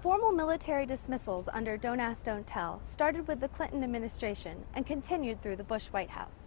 Formal military dismissals under Don't Ask, Don't Tell started with the Clinton administration and continued through the Bush White House.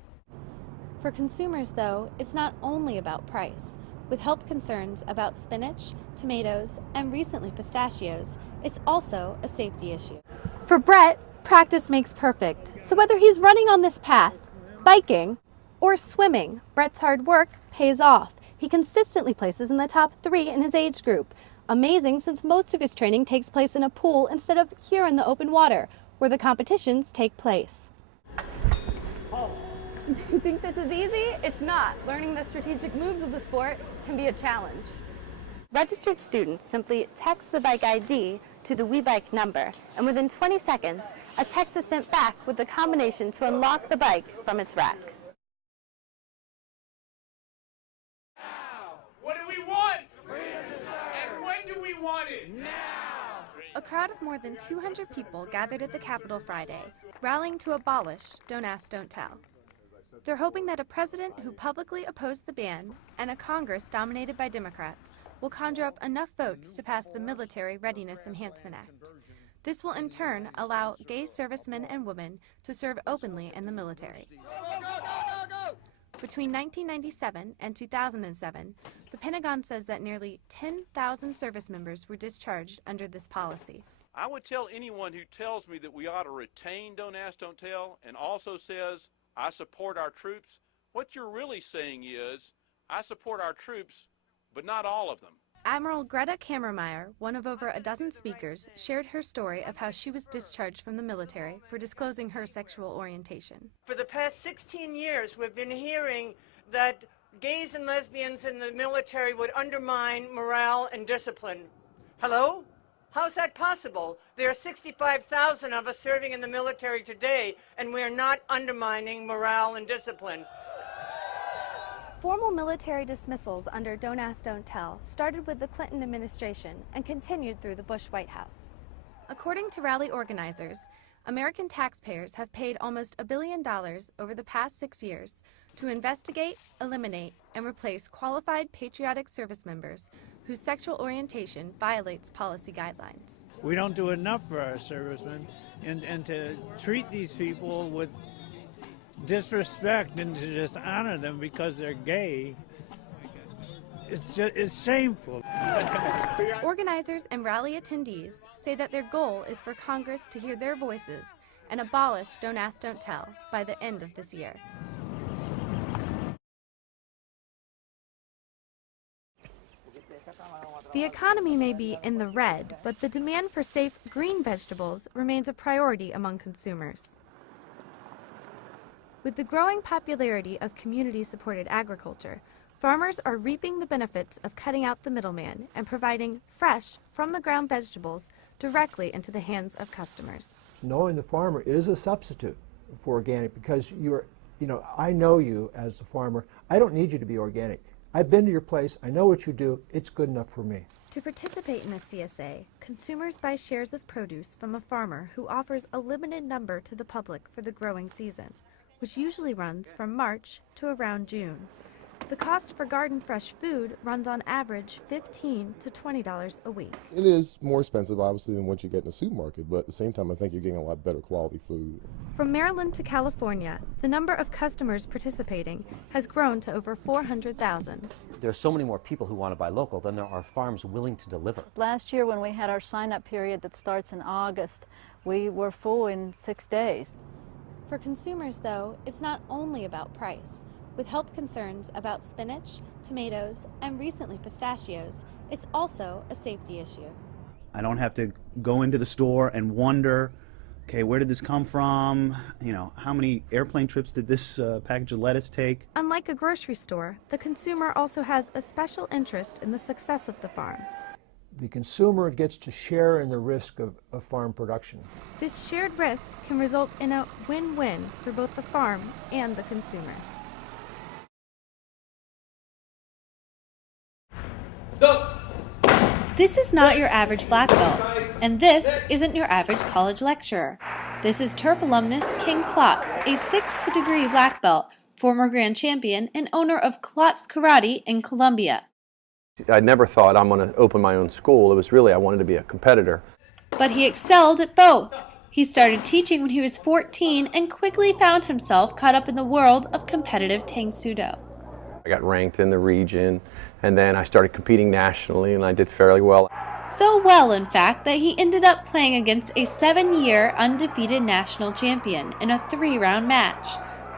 For consumers, though, it's not only about price. With health concerns about spinach, tomatoes, and recently pistachios, it's also a safety issue. For Brett, practice makes perfect. So whether he's running on this path, biking, or swimming, Brett's hard work pays off. He consistently places in the top 3 in his age group. Amazing, since most of his training takes place in a pool instead of here in the open water, where the competitions take place. You think this is easy? It's not. Learning the strategic moves of the sport can be a challenge. Registered students simply text the bike ID to the WeBike number, and within 20 seconds, a text is sent back with the combination to unlock the bike from its rack. What do we want? And when do we want it? Now! A crowd of more than 200 people gathered at the Capitol Friday, rallying to abolish Don't Ask, Don't Tell. They're hoping that a president who publicly opposed the ban and a Congress dominated by Democrats will conjure up enough votes to pass the Military Readiness Enhancement Act. This will in turn allow gay servicemen and women to serve openly in the military. Between 1997 and 2007, the Pentagon says that nearly 10,000 service members were discharged under this policy. I would tell anyone who tells me that we ought to retain Don't Ask, Don't Tell and also says, I support our troops, what you're really saying is, I support our troops, but not all of them. Admiral Greta Kammermeyer, one of over a dozen speakers, shared her story of how she was discharged from the military for disclosing her sexual orientation. For the past 16 years, we've been hearing that gays and lesbians in the military would undermine morale and discipline. Hello? How's that possible? There are 65,000 of us serving in the military today, and we're not undermining morale and discipline. Formal military dismissals under Don't Ask, Don't Tell started with the Clinton administration and continued through the Bush White House. According to rally organizers, American taxpayers have paid almost $1 billion over the past 6 years to investigate, eliminate, and replace qualified patriotic service members whose sexual orientation violates policy guidelines. We don't do enough for our servicemen, and to treat these people with disrespect and to just honor them because they're gay, it's shameful. Organizers and rally attendees say that their goal is for Congress to hear their voices and abolish Don't Ask, Don't Tell by the end of this year. The economy may be in the red, but the demand for safe green vegetables remains a priority among consumers. With the growing popularity of community-supported agriculture, farmers are reaping the benefits of cutting out the middleman and providing fresh, from-the-ground vegetables directly into the hands of customers. Knowing the farmer is a substitute for organic because I know you as a farmer. I don't need you to be organic. I've been to your place, I know what you do, it's good enough for me. To participate in a CSA, consumers buy shares of produce from a farmer who offers a limited number to the public for the growing season, which usually runs from March to around June. The cost for garden fresh food runs on average $15 to $20 a week. It is more expensive, obviously, than what you get in the supermarket, but at the same time, I think you're getting a lot better quality food. From Maryland to California, the number of customers participating has grown to over 400,000. There are so many more people who want to buy local than there are farms willing to deliver. Last year, when we had our sign-up period that starts in August, we were full in 6 days. For consumers, though, it's not only about price. With health concerns about spinach, tomatoes, and recently pistachios, it's also a safety issue. I don't have to go into the store and wonder, okay, where did this come from? How many airplane trips did this package of lettuce take? Unlike a grocery store, the consumer also has a special interest in the success of the farm. The consumer gets to share in the risk of farm production. This shared risk can result in a win-win for both the farm and the consumer. This is not your average black belt, and this isn't your average college lecturer. This is Terp alumnus King Klotz, a 6th degree black belt, former grand champion, and owner of Klotz Karate in Columbia. I never thought I'm going to open my own school. It was really I wanted to be a competitor. But he excelled at both. He started teaching when he was 14 and quickly found himself caught up in the world of competitive Tang Soo Do. I got ranked in the region, and then I started competing nationally, and I did fairly well. So well, in fact, that he ended up playing against a 7-year undefeated national champion in a 3-round match.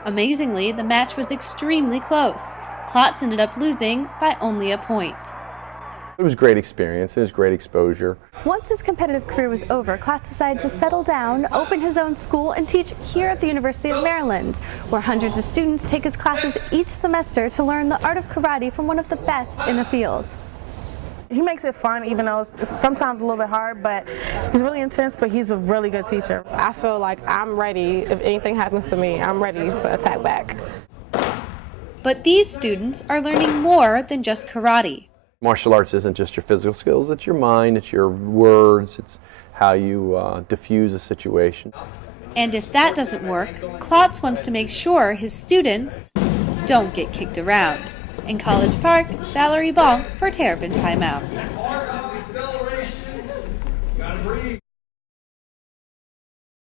Amazingly, the match was extremely close. Klotz ended up losing by only a point. It was a great experience. It was great exposure. Once his competitive career was over, Klotz decided to settle down, open his own school, and teach here at the University of Maryland, where hundreds of students take his classes each semester to learn the art of karate from one of the best in the field. He makes it fun, even though it's sometimes a little bit hard, but he's really intense, but he's a really good teacher. I feel like I'm ready. If anything happens to me, I'm ready to attack back. But these students are learning more than just karate. Martial arts isn't just your physical skills, it's your mind, it's your words, it's how you diffuse a situation. And if that doesn't work, Klotz wants to make sure his students don't get kicked around. In College Park, Valerie Bonk for Terrapin Timeout.